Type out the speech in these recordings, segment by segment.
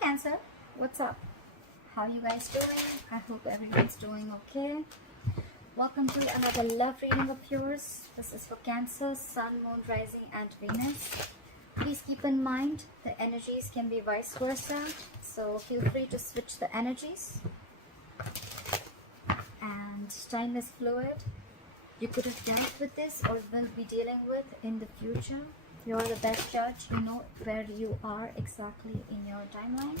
Cancer, what's up? How you guys doing? I hope everyone's doing okay. Welcome to another love reading of yours. This is for Cancer, Sun, Moon, Rising and Venus. Please keep in mind the energies can be vice versa, so feel free to switch the energies. And time is fluid. You could have dealt with this or will be dealing with in the future. You're the best judge. You know where you are exactly in your timeline.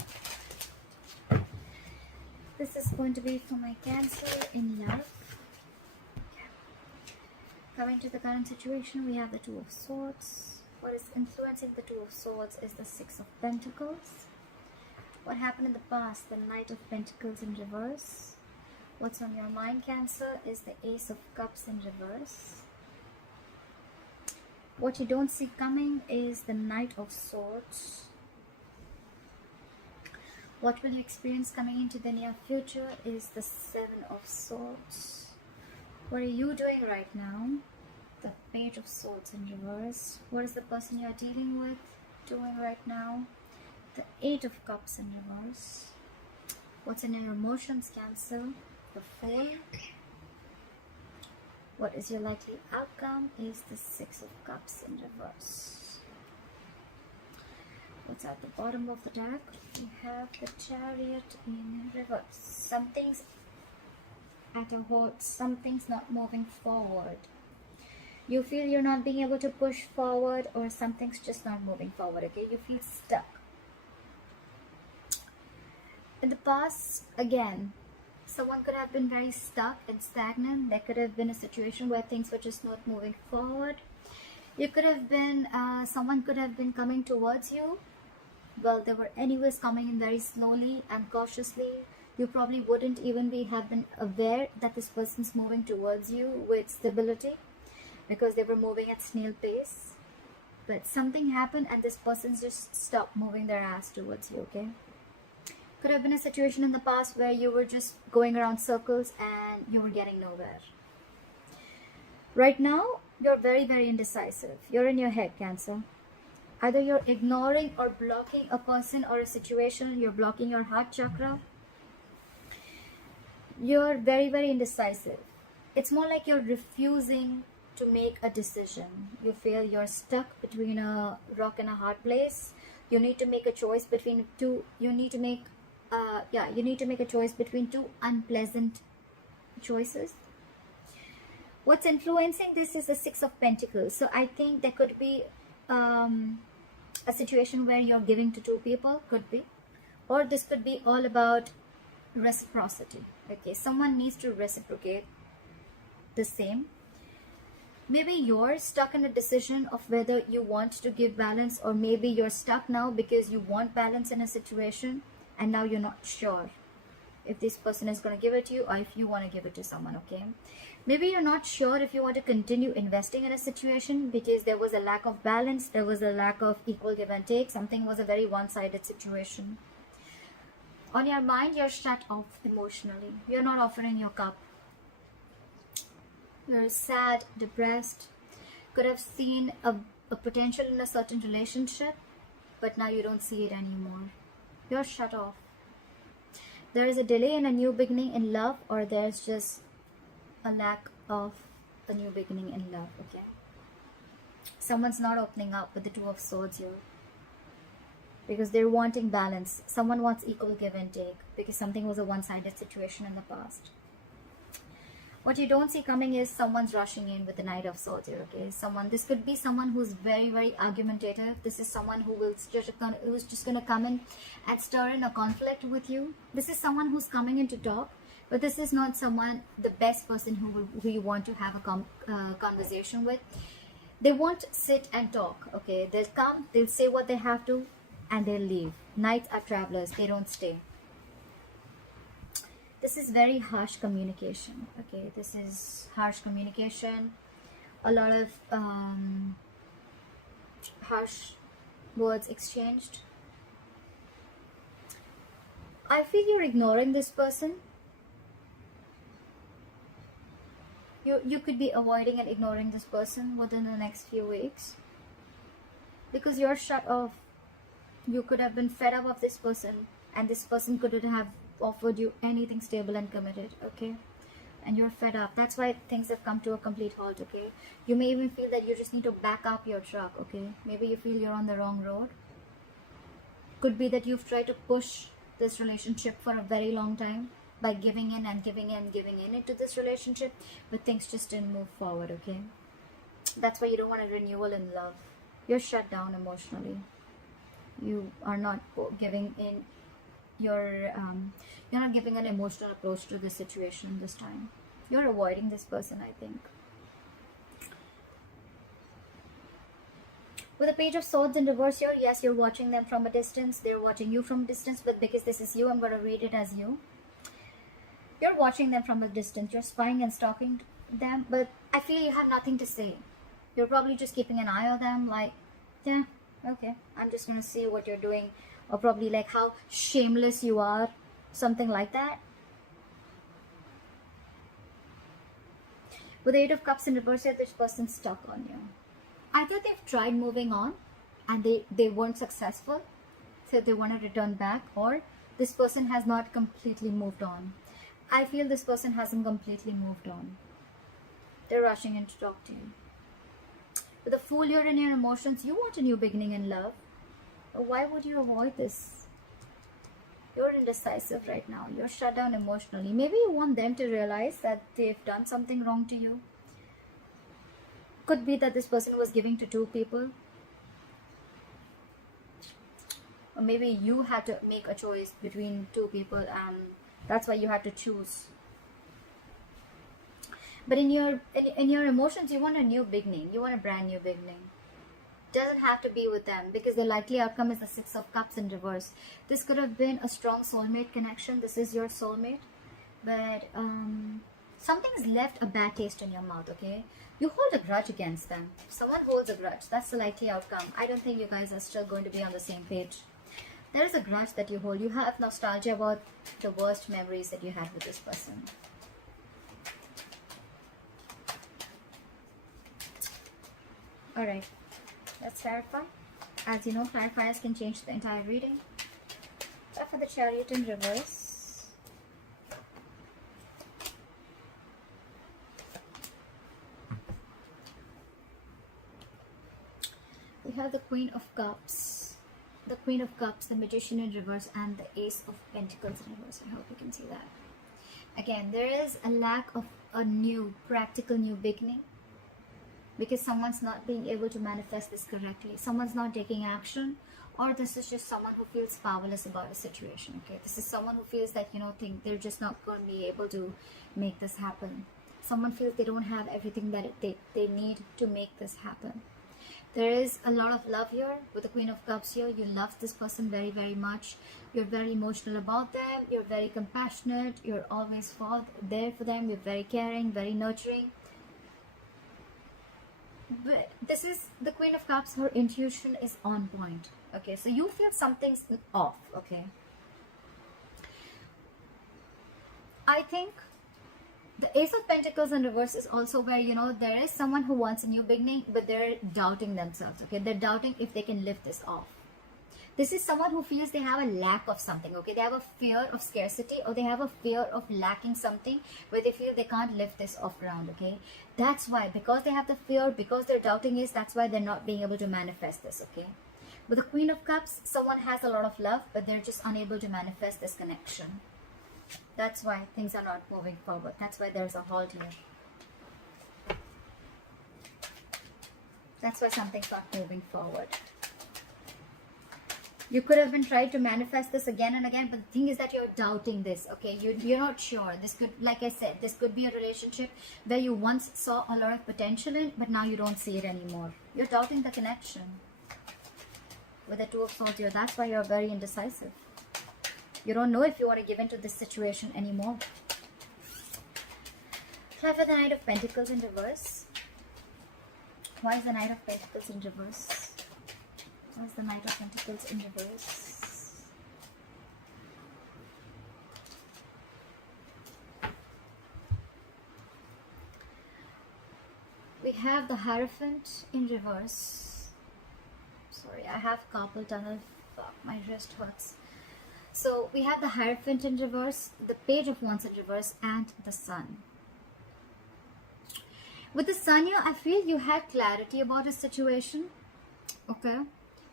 This is going to be for my Cancer in love. Coming to the current situation, we have the Two of Swords. What is influencing the Two of Swords is the Six of Pentacles. What happened in the past, the Knight of Pentacles in reverse. What's on your mind, Cancer, is the Ace of Cups in reverse. What you don't see coming is the Knight of Swords. What will you experience coming into the near future is the Seven of Swords. What are you doing right now? The Page of Swords in reverse. What is the person you're dealing with doing right now? The Eight of Cups in reverse. What's in your emotions, Cancer? The Fool. What is your likely outcome is the Six of Cups in reverse. What's at the bottom of the deck? We have the Chariot in reverse. Something's at a halt, something's not moving forward. You feel you're not being able to push forward, or something's just not moving forward, okay? You feel stuck. In the past, again, someone could have been very stuck and stagnant. There could have been a situation where things were just not moving forward. You could have been, someone could have been coming towards you. Well, they were anyways coming in very slowly and cautiously. You probably wouldn't even have been aware that this person's moving towards you with stability, because they were moving at snail pace. But something happened and this person just stopped moving their ass towards you, okay? Could have been a situation in the past where you were just going around circles and you were getting nowhere. Right now, you're very, very indecisive. You're in your head, Cancer. Either you're ignoring or blocking a person or a situation. You're blocking your heart chakra. You're very, very indecisive. It's more like you're refusing to make a decision. You feel you're stuck between a rock and a hard place. You need to make a choice between two. You need to make a choice between two unpleasant choices. What's influencing this is the Six of Pentacles. So I think there could be a situation where you're giving to two people, could be, or this could be all about reciprocity. Okay, someone needs to reciprocate the same. Maybe you're stuck in a decision of whether you want to give balance, or maybe you're stuck now because you want balance in a situation and now you're not sure if this person is going to give it to you or if you want to give it to someone, okay? Maybe you're not sure if you want to continue investing in a situation because there was a lack of balance, there was a lack of equal give and take, something was a very one-sided situation. On your mind, you're shut off emotionally. You're not offering your cup. You're sad, depressed. Could have seen a potential in a certain relationship, but now you don't see it anymore. You're shut off. There is a delay in a new beginning in love, or there's just a lack of a new beginning in love, okay? Someone's not opening up with the Two of Swords here, because they're wanting balance. Someone wants equal give and take because something was a one-sided situation in the past. What you don't see coming is someone's rushing in with the Knight of Swords here, okay? This could be someone who's very, very argumentative. This is someone who's just going to come in and stir in a conflict with you. This is someone who's coming in to talk, but this is not someone, the best person who you want to have a conversation with. They won't sit and talk, okay? They'll come, they'll say what they have to, and they'll leave. Knights are travelers, they don't stay. This is very harsh communication, okay? This is harsh communication, a lot of harsh words exchanged. I feel you're ignoring this person. You could be avoiding and ignoring this person within the next few weeks because you're shut off. You could have been fed up of this person, and this person couldn't have offered you anything stable and committed, okay? And you're fed up. That's why things have come to a complete halt, okay? You may even feel that you just need to back up your truck, okay? Maybe you feel you're on the wrong road. Could be that you've tried to push this relationship for a very long time by giving in and giving in and giving in into this relationship, but things just didn't move forward, okay? That's why you don't want a renewal in love. You're shut down emotionally. You are not giving in you're not giving an emotional approach to the situation this time. You're avoiding this person, I think. With the Page of Swords in reverse here, yes, you're watching them from a distance. They're watching you from a distance, but because this is you, I'm going to read it as you. You're watching them from a distance. You're spying and stalking them, but I feel you have nothing to say. You're probably just keeping an eye on them, like, yeah, okay, I'm just going to see what you're doing. Or probably like how shameless you are, something like that. With the Eight of Cups in reverse here, this person's stuck on you. Either they've tried moving on and they weren't successful, so they want to return back, or this person has not completely moved on. I feel this person hasn't completely moved on. They're rushing in to talk to you. With the Fool here in your emotions, you want a new beginning in love. Why would you avoid this? You're indecisive right now. You're shut down emotionally. Maybe you want them to realize that they've done something wrong to you. Could be that this person was giving to two people. Or maybe you had to make a choice between two people and that's why you had to choose. But in your emotions, you want a new beginning. You want a brand new beginning. Doesn't have to be with them because the likely outcome is the Six of Cups in reverse. This could have been a strong soulmate connection. This is your soulmate, but something's left a bad taste in your mouth, okay? You hold a grudge against them. Someone holds a grudge. That's the likely outcome. I don't think you guys are still going to be on the same page. There is a grudge that you hold. You have nostalgia about the worst memories that you had with this person. Alright. Let's clarify. As you know, clarifiers can change the entire reading. So for the Chariot in reverse. We have the Queen of Cups. The Queen of Cups, the Magician in reverse, and the Ace of Pentacles in reverse. I hope you can see that. Again, there is a lack of a new, practical new beginning. Because someone's not being able to manifest this correctly. Someone's not taking action. Or this is just someone who feels powerless about a situation. Okay, this is someone who feels that, think they're just not going to be able to make this happen. Someone feels they don't have everything that they need to make this happen. There is a lot of love here. With the Queen of Cups here, you love this person very, very much. You're very emotional about them. You're very compassionate. You're always there for them. You're very caring, very nurturing. But this is the Queen of Cups. Her intuition is on point. Okay, so you feel something's off. Okay, I think the Ace of Pentacles in reverse is also where there is someone who wants a new beginning, but they're doubting themselves. Okay, they're doubting if they can lift this off. This is someone who feels they have a lack of something, okay? They have a fear of scarcity, or they have a fear of lacking something where they feel they can't lift this off ground, okay? That's why, because they have the fear, because they're doubting is, that's why they're not being able to manifest this, okay? With the Queen of Cups, someone has a lot of love, but they're just unable to manifest this connection. That's why things are not moving forward. That's why there's a halt here. That's why something's not moving forward. You could have been trying to manifest this again and again, but the thing is that you're doubting this, okay? You're not sure. This could, like I said, this could be a relationship where you once saw a lot of potential in, but now you don't see it anymore. You're doubting the connection. With the Two of Swords here, that's why you're very indecisive. You don't know if you want to give into this situation anymore. Try for the Knight of Pentacles in reverse. Why is the Knight of Pentacles in reverse? Why is the Knight of Pentacles in reverse? We have the Hierophant in reverse. Sorry, I have carpal tunnel. Fuck. My wrist hurts. So we have the Hierophant in reverse, the Page of Wands in reverse, and the Sun. With the Sun here, I feel you had clarity about a situation. Okay.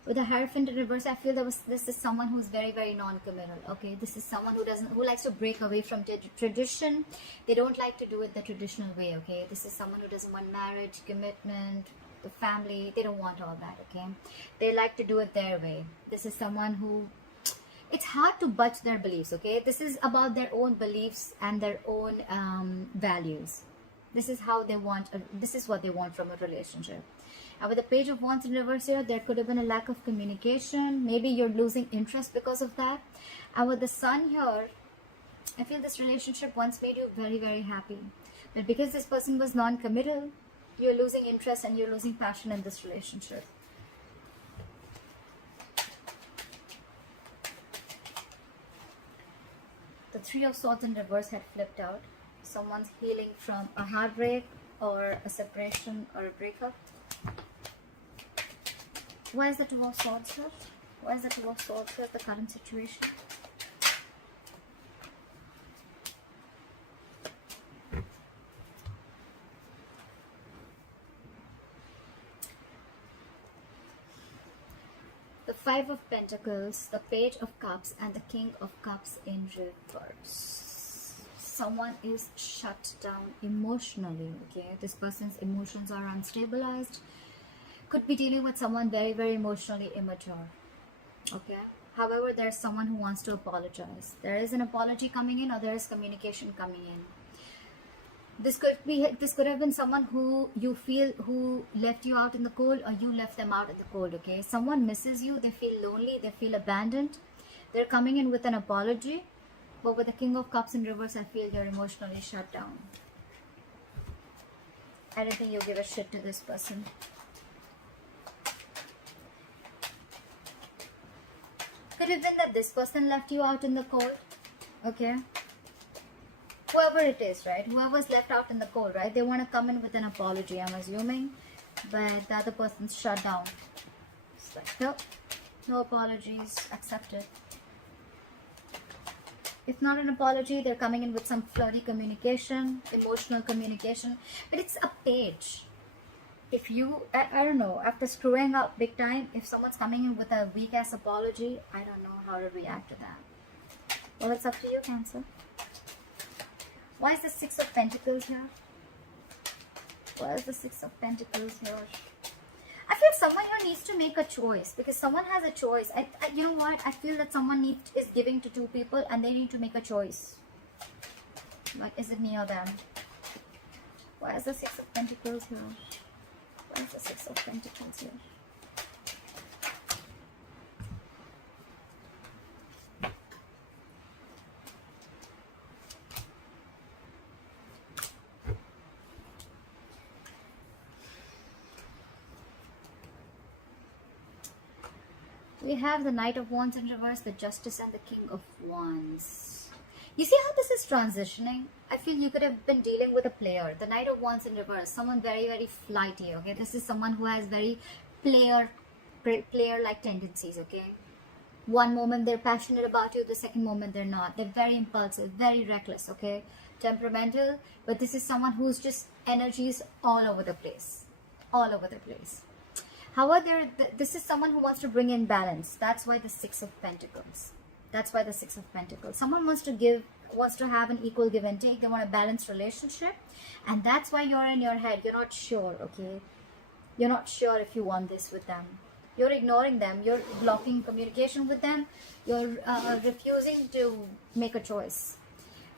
With the Hierophant in reverse, I feel this is someone who's very, very non-committal. Okay. This is someone who likes to break away from tradition. They don't like to do it the traditional way. Okay. This is someone who doesn't want marriage, commitment, the family. They don't want all that. Okay. They like to do it their way. This is someone who, it's hard to budge their beliefs. Okay. This is about their own beliefs and their own values. This is how they want, this is what they want from a relationship. And with the Page of Wands in reverse here, there could have been a lack of communication. Maybe you're losing interest because of that. And with the Sun here, I feel this relationship once made you very, very happy. But because this person was non-committal, you're losing interest and you're losing passion in this relationship. The Three of Swords in reverse had flipped out. Someone's healing from a heartbreak or a separation or a breakup. Why is the Two of Swords here? Why is the Two of Swords here, the current situation? The Five of Pentacles, the Page of Cups, and the King of Cups in reverse. Someone is shut down emotionally. Okay, this person's emotions are unstabilized. Could be dealing with someone very, very emotionally immature. Okay, however, there's someone who wants to apologize. There is an apology coming in, or there is communication coming in. This could have been someone who you feel who left you out in the cold, or you left them out in the cold. Okay, someone misses you, they feel lonely, they feel abandoned. They're coming in with an apology. But with the King of Cups in reverse, I feel you're emotionally shut down. I don't think you give a shit to this person. Could have been that this person left you out in the cold. Okay. Whoever it is, right? Whoever's left out in the cold, right? They want to come in with an apology, I'm assuming. But the other person's shut down. It's like, nope. No apologies accepted. If not an apology, they're coming in with some flirty communication, emotional communication. But it's a page. If you, I don't know, after screwing up big time, if someone's coming in with a weak-ass apology, I don't know how to react to that. Well, it's up to you, Cancer. Why is the Six of Pentacles here? Why is the Six of Pentacles here? I feel someone here needs to make a choice, because someone has a choice. You know what? I feel that someone is giving to two people and they need to make a choice. But is it me or them? Why is the Six of Pentacles here? Why is the Six of Pentacles here? We have the Knight of Wands in reverse, the Justice, and the King of Wands. You see how this is transitioning? I feel you could have been dealing with a player. The Knight of Wands in reverse, someone very, very flighty, okay? This is someone who has very player-like tendencies, okay? One moment they're passionate about you, the second moment they're not. They're very impulsive, very reckless, okay? Temperamental, but this is someone who's just energies all over the place. All over the place. However, this is someone who wants to bring in balance. That's why the Six of Pentacles. That's why the Six of Pentacles. Someone wants to have an equal give and take. They want a balanced relationship. And that's why you're in your head. You're not sure, okay? You're not sure if you want this with them. You're ignoring them. You're blocking communication with them. You're refusing to make a choice.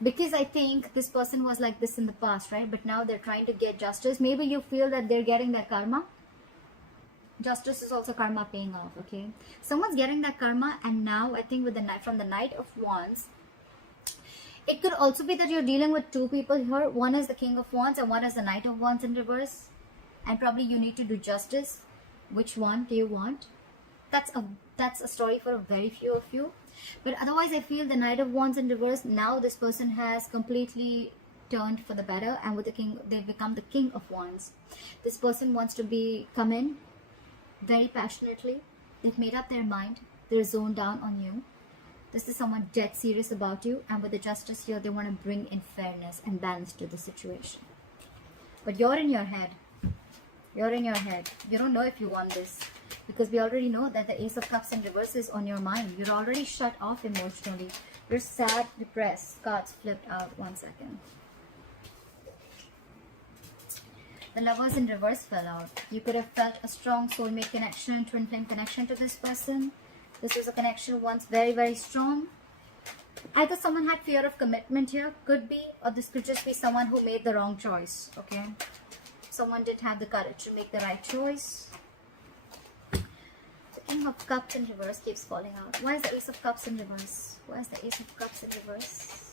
Because I think this person was like this in the past, right? But now they're trying to get justice. Maybe you feel that they're getting their karma. Justice is also karma paying off, okay? Someone's getting that karma, and now I think with the from the Knight of Wands, it could also be that you're dealing with two people here. One is the King of Wands and one is the Knight of Wands in reverse. And probably you need to do justice. Which one do you want? That's a story for a very few of you. But otherwise, I feel the Knight of Wands in reverse, now this person has completely turned for the better, and with the King, they've become the King of Wands. This person wants to come in very passionately. They've made up their mind. They're zoned down on you. This is someone dead serious about you, and with the Justice here, they want to bring in fairness and balance to the situation. But you're in your head. You're in your head. You don't know if you want this, because we already know that the Ace of Cups in reverse is on your mind. You're already shut off emotionally. You're sad, depressed. Cards flipped out. 1 second. The Lovers in reverse fell out. You could have felt a strong soulmate connection, twin flame connection to this person. This was a connection once very, very strong. Either someone had fear of commitment here, could be, or this could just be someone who made the wrong choice, okay? Someone did have the courage to make the right choice. The King of Cups in reverse keeps falling out. Why is the Ace of Cups in reverse? Why is the Ace of Cups in reverse?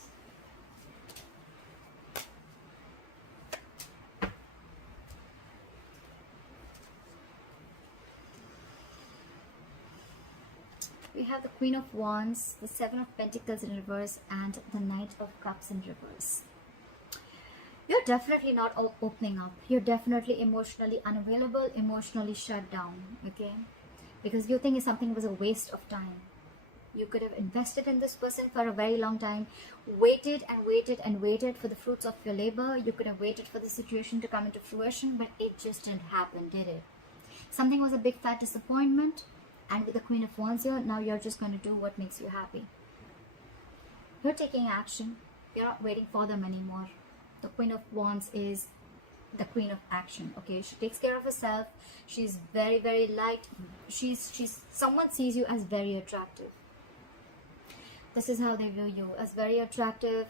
We have the Queen of Wands, the Seven of Pentacles in reverse, and the Knight of Cups in reverse. You're definitely not opening up. You're definitely emotionally unavailable, emotionally shut down, okay? Because you think something was a waste of time. You could have invested in this person for a very long time, waited and waited and waited for the fruits of your labor. You could have waited for the situation to come into fruition, but it just didn't happen, did it? Something was a big fat disappointment. And with the Queen of Wands here, now you're just going to do what makes you happy. You're taking action. You're not waiting for them anymore. The Queen of Wands is the Queen of action, okay? She takes care of herself. She's very, very light. Someone sees you as very attractive. This is how they view you, as very attractive,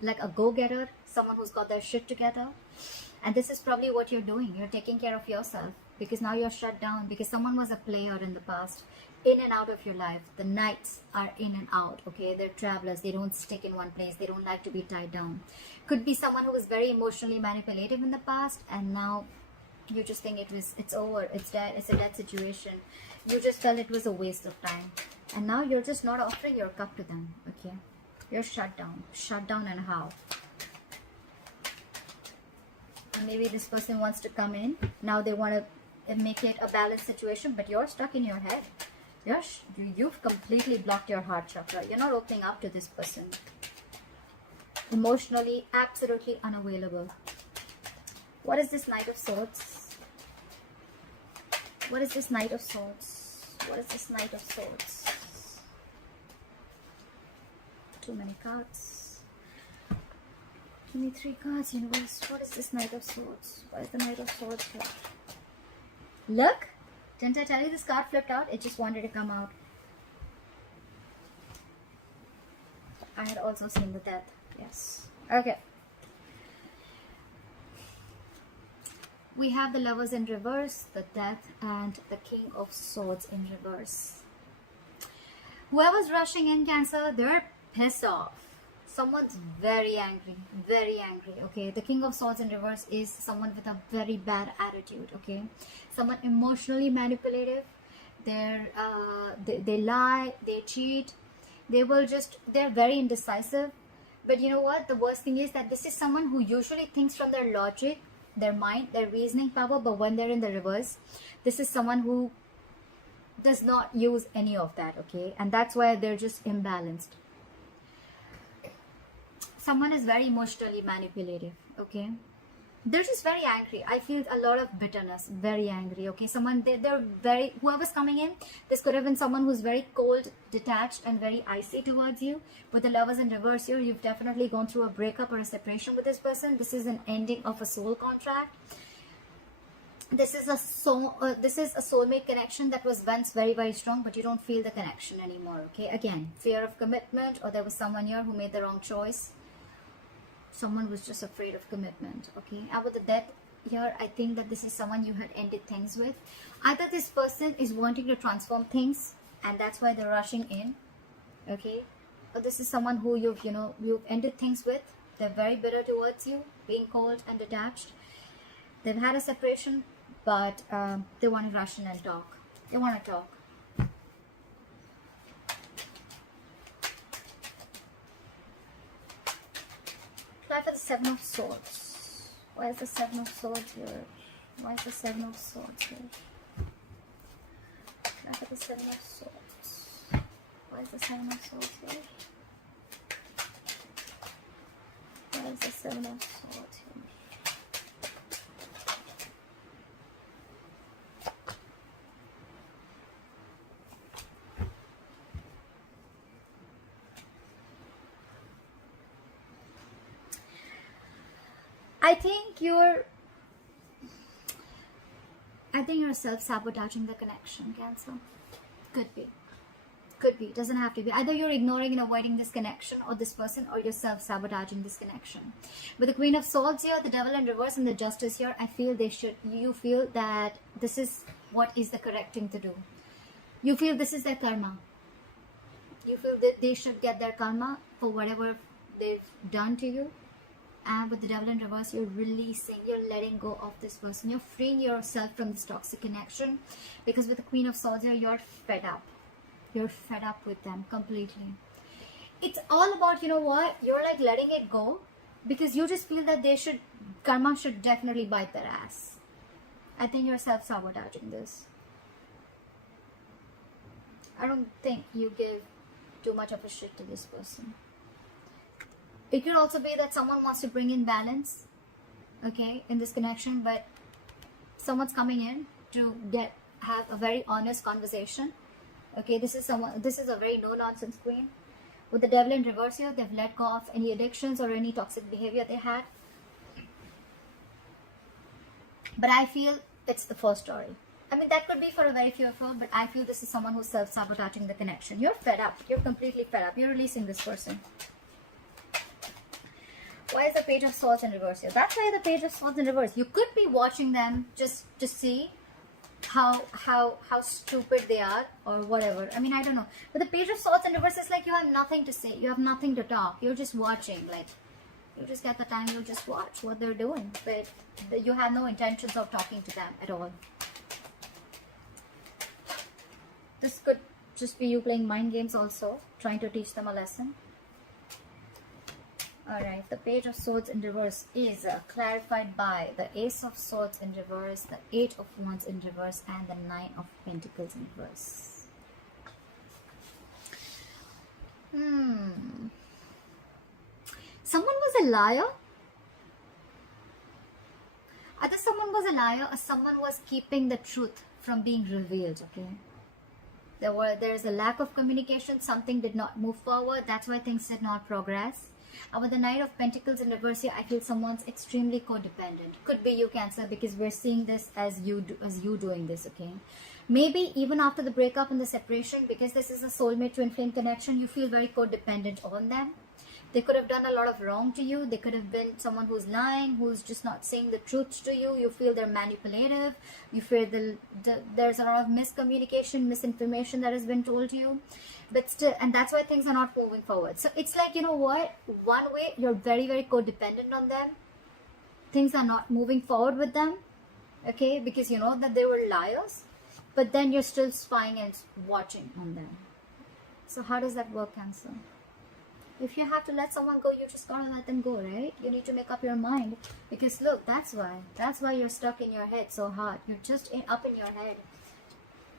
like a go-getter, someone who's got their shit together. And this is probably what you're doing. You're taking care of yourself. Because now you're shut down, because someone was a player in the past, in and out of your life. The knights are in and out, okay? They're travelers. They don't stick in one place. They don't like to be tied down. Could be someone who was very emotionally manipulative in the past, and now you just think it's over, it's dead, it's a dead situation. You just felt it was a waste of time, and now you're just not offering your cup to them, okay? You're shut down. Shut down, and how? And maybe this person wants to come in. Now they want to make it a balanced situation, but you're stuck in your head. You've completely blocked your heart chakra. You're not opening up to this person. Emotionally, absolutely unavailable. What is this Knight of Swords? What is this Knight of Swords? What is this Knight of Swords? Too many cards. Give me 3 cards, universe. What is this Knight of Swords? What is the Knight of Swords here? Look! Didn't I tell you this card flipped out? It just wanted to come out. I had also seen the Death. Yes. Okay. We have the Lovers in reverse, the Death, and the King of Swords in reverse. Whoever's rushing in, Cancer, they're pissed off. Someone's very angry, okay? The King of Swords in reverse is someone with a very bad attitude, okay? Someone emotionally manipulative. They lie, they cheat, they're very indecisive. But you know what? The worst thing is that this is someone who usually thinks from their logic, their mind, their reasoning power, but when they're in the reverse, this is someone who does not use any of that, okay? And that's why they're just imbalanced. Someone is very emotionally manipulative, okay? They're just very angry. I feel a lot of bitterness, very angry, okay? They're very, whoever's coming in, this could have been someone who's very cold, detached, and very icy towards you. With the Lovers in reverse here, you've definitely gone through a breakup or a separation with this person. This is an ending of a soul contract. This is a soulmate connection that was once very, very strong, but you don't feel the connection anymore, okay? Again, fear of commitment, or there was someone here who made the wrong choice. Someone was just afraid of commitment, okay? And with the Death here, I think that this is someone you had ended things with. Either this person is wanting to transform things, and that's why they're rushing in, okay? Or this is someone who you've ended things with. They're very bitter towards you, being cold and detached. They've had a separation, but they want to rush in and talk. They want to talk. Try for the Seven of Swords. Why is the Seven of Swords here? Why is the Seven of Swords here? Try for the Seven of Swords. Why is the 7 of Swords here? Why is the 7 of Swords here? I think you're self-sabotaging the connection, Cancer. Could be. Could be. Doesn't have to be. Either you're ignoring and avoiding this connection or this person, or you're self-sabotaging this connection. With the Queen of Swords here, the Devil in reverse, and the Justice here, I feel you feel that this is what is the correct thing to do. You feel this is their karma. You feel that they should get their karma for whatever they've done to you. And with the Devil in reverse, you're releasing, you're letting go of this person. You're freeing yourself from this toxic connection. Because with the Queen of Swords here, you're fed up. You're fed up with them completely. It's all about, you know what? You're like letting it go. Because you just feel that karma should definitely bite their ass. I think you're self-sabotaging this. I don't think you give too much of a shit to this person. It could also be that someone wants to bring in balance, okay, in this connection, but someone's coming in to have a very honest conversation. Okay, this is a very no-nonsense queen. With the Devil in reverse here, they've let go of any addictions or any toxic behavior they had. But I feel it's the first story. I mean, that could be for a very few of you, but I feel this is someone who's self-sabotaging the connection. You're fed up. You're completely fed up. You're releasing this person. Why is the Page of Swords in reverse here? That's why the Page of Swords in reverse. You could be watching them just to see how stupid they are or whatever. I mean, I don't know. But the Page of Swords in reverse is like you have nothing to say. You have nothing to talk. You're just watching. Like, you just get the time. You just watch what they're doing. But you have no intentions of talking to them at all. This could just be you playing mind games also. Trying to teach them a lesson. Alright, the Page of Swords in reverse is clarified by the Ace of Swords in reverse, the 8 of Wands in reverse, and the 9 of Pentacles in reverse. Someone was a liar. Either someone was a liar or someone was keeping the truth from being revealed, okay? There's a lack of communication. Something did not move forward. That's why things did not progress. And with the Knight of Pentacles in reverse here, I feel someone's extremely codependent. Could be you, Cancer, because we're seeing this as you doing this, okay? Maybe even after the breakup and the separation, because this is a soulmate twin flame connection, you feel very codependent on them. They could have done a lot of wrong to you. They could have been someone who's lying, who's just not saying the truth to you. You feel they're manipulative. You feel there's a lot of miscommunication, misinformation that has been told to you. But still, and that's why things are not moving forward. So it's like, you know what? One way, you're very, very codependent on them. Things are not moving forward with them. Okay? Because you know that they were liars. But then you're still spying and watching on them. So how does that work, Cancer? If you have to let someone go, you just gotta let them go, right? You need to make up your mind. Because look, that's why you're stuck in your head so hard. You're just up in your head.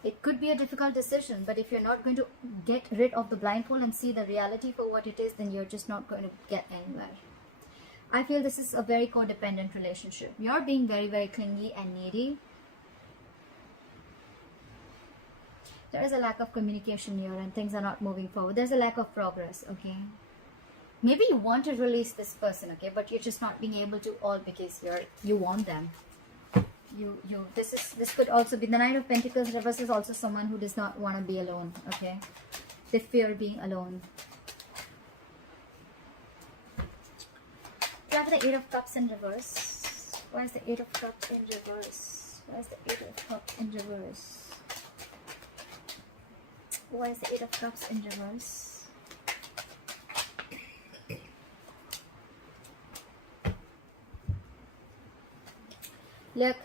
It could be a difficult decision, but if you're not going to get rid of the blindfold and see the reality for what it is, then you're just not going to get anywhere. I feel this is a very codependent relationship. You're being very, very clingy and needy. There is a lack of communication here and things are not moving forward. There's a lack of progress, okay? Maybe you want to release this person, okay? But you're just not being able to all because you want them. This could also be the Knight of Pentacles reverse is also someone who does not want to be alone, okay? They fear being alone. We have the 8 of Cups in reverse. Why is the 8 of Cups in reverse? Why is the 8 of Cups in reverse? Why is the 8 of Cups in reverse? Look,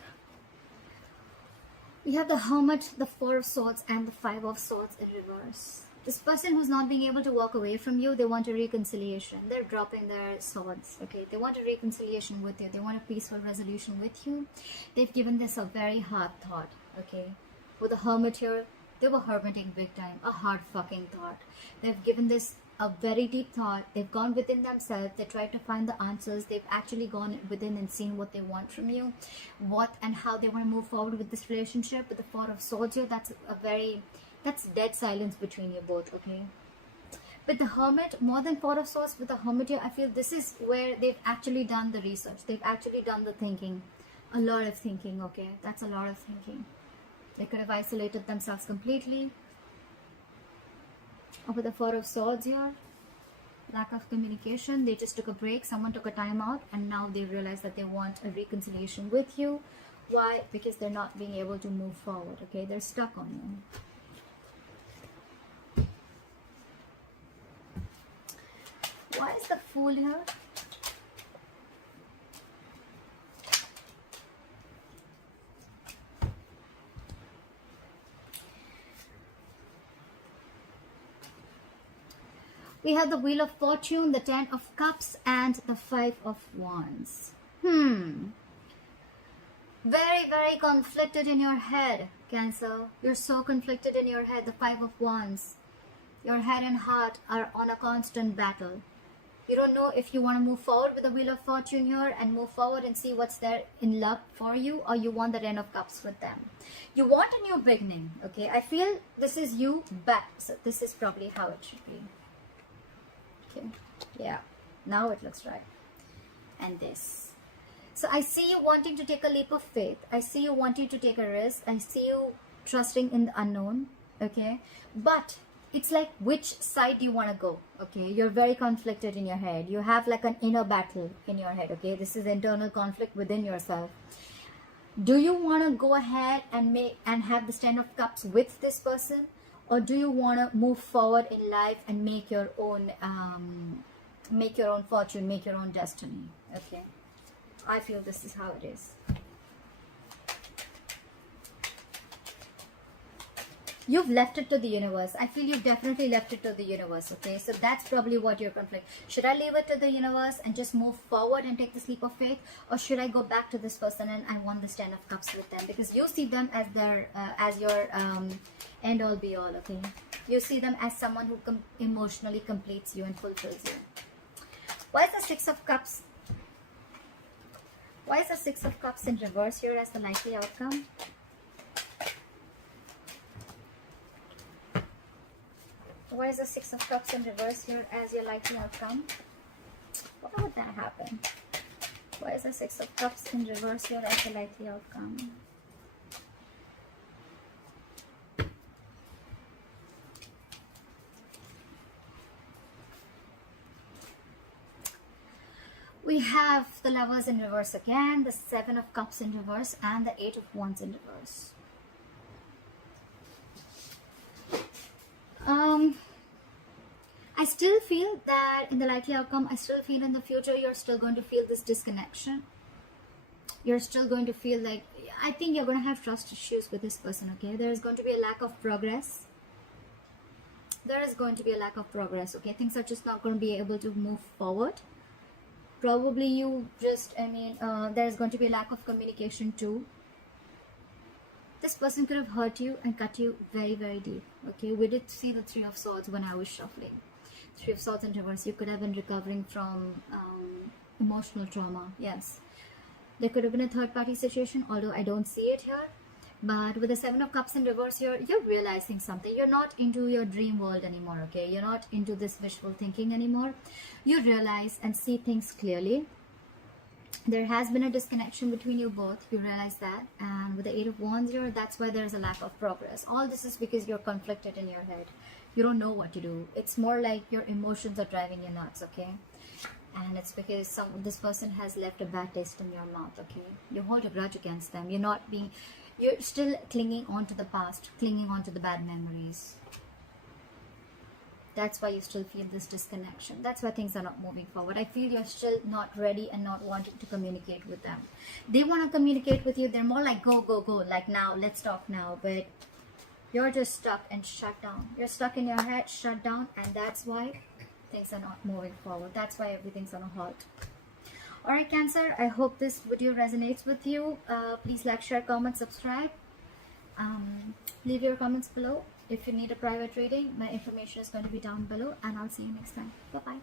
we have the Hermit, the 4 of Swords, and the 5 of Swords in reverse. This person who's not being able to walk away from you, they want a reconciliation. They're dropping their swords, okay? They want a reconciliation with you. They want a peaceful resolution with you. They've given this a very hard thought, okay? With the Hermit here, They were hermiting big time, a hard fucking thought. They've given this a very deep thought. They've gone within themselves. They tried to find the answers. They've actually gone within and seen what they want from you, what and how they want to move forward with this relationship. With the Four of Swords here, that's dead silence between you both, okay? With the Hermit, more than Four of Swords, with the Hermit here, I feel this is where they've actually done the research. They've actually done the thinking. A lot of thinking, okay? That's a lot of thinking. They could have isolated themselves completely. Or with the Four of Swords here, lack of communication. They just took a break. Someone took a time out, and now they realize that they want a reconciliation with you. Why? Because they're not being able to move forward, okay? They're stuck on you. Why is the Fool here? We have the Wheel of Fortune, the Ten of Cups, and the Five of Wands. Very, very conflicted in your head, Cancer. You're so conflicted in your head. The Five of Wands. Your head and heart are on a constant battle. You don't know if you want to move forward with the Wheel of Fortune here and move forward and see what's there in luck for you, or you want the Ten of Cups with them. You want a new beginning, okay? I feel this is you back. So this is probably how it should be. Okay, yeah, now it looks right. And this. So I see you wanting to take a leap of faith. I see you wanting to take a risk. I see you trusting in the unknown, okay? But it's like, which side do you want to go, okay? You're very conflicted in your head. You have like an inner battle in your head, okay? This is internal conflict within yourself. Do you want to go ahead and have the Ten of Cups with this person? Or do you want to move forward in life and make your own fortune, make your own destiny, okay? I feel this is how it is. You've left it to the universe. I feel you've definitely left it to the universe, okay? So that's probably what your conflict. Should I leave it to the universe and just move forward and take this leap of faith? Or should I go back to this person and I want this Ten of Cups with them? Because you see them as their, as your end all be all, okay? You see them as someone who emotionally completes you and fulfills you. Why is the Six of Cups? Why is the Six of Cups in reverse here as the likely outcome? Why is the Six of Cups in reverse here as your likely outcome? Why would that happen? Why is the Six of Cups in reverse here as the likely outcome? We have the Lovers in reverse again, the Seven of Cups in reverse, and the Eight of Wands in reverse. I still feel that in the likely outcome, I still feel in the future, you're still going to feel this disconnection. You're still going to feel like, I think you're going to have trust issues with this person, okay? There is going to be a lack of progress. There is going to be a lack of progress, okay? Things are just not going to be able to move forward. Probably you just, there's going to be a lack of communication too. This person could have hurt you and cut you very, very deep, okay? We did see the Three of Swords when I was shuffling. Three of Swords in reverse. You could have been recovering from emotional trauma, yes. There could have been a third-party situation, although I don't see it here. But with the Seven of Cups in reverse here, you're realizing something. You're not into your dream world anymore, okay? You're not into this wishful thinking anymore. You realize and see things clearly. There has been a disconnection between you both. You realize that. And with the Eight of Wands here, that's why there's a lack of progress. All this is because you're conflicted in your head. You don't know what to do. It's more like your emotions are driving you nuts, okay? And it's because this person has left a bad taste in your mouth, okay? You hold a grudge against them. You're still clinging on to the past, clinging on to the bad memories. That's why you still feel this disconnection. That's why things are not moving forward. I feel you're still not ready and not wanting to communicate with them. They want to communicate with you. They're more like, go, go, go. Like now, let's talk now. But you're just stuck and shut down. You're stuck in your head, shut down. And that's why things are not moving forward. That's why everything's on a halt. Alright, Cancer, I hope this video resonates with you. Please like, share, comment, subscribe. Leave your comments below. If you need a private reading, my information is going to be down below, and I'll see you next time. Bye bye.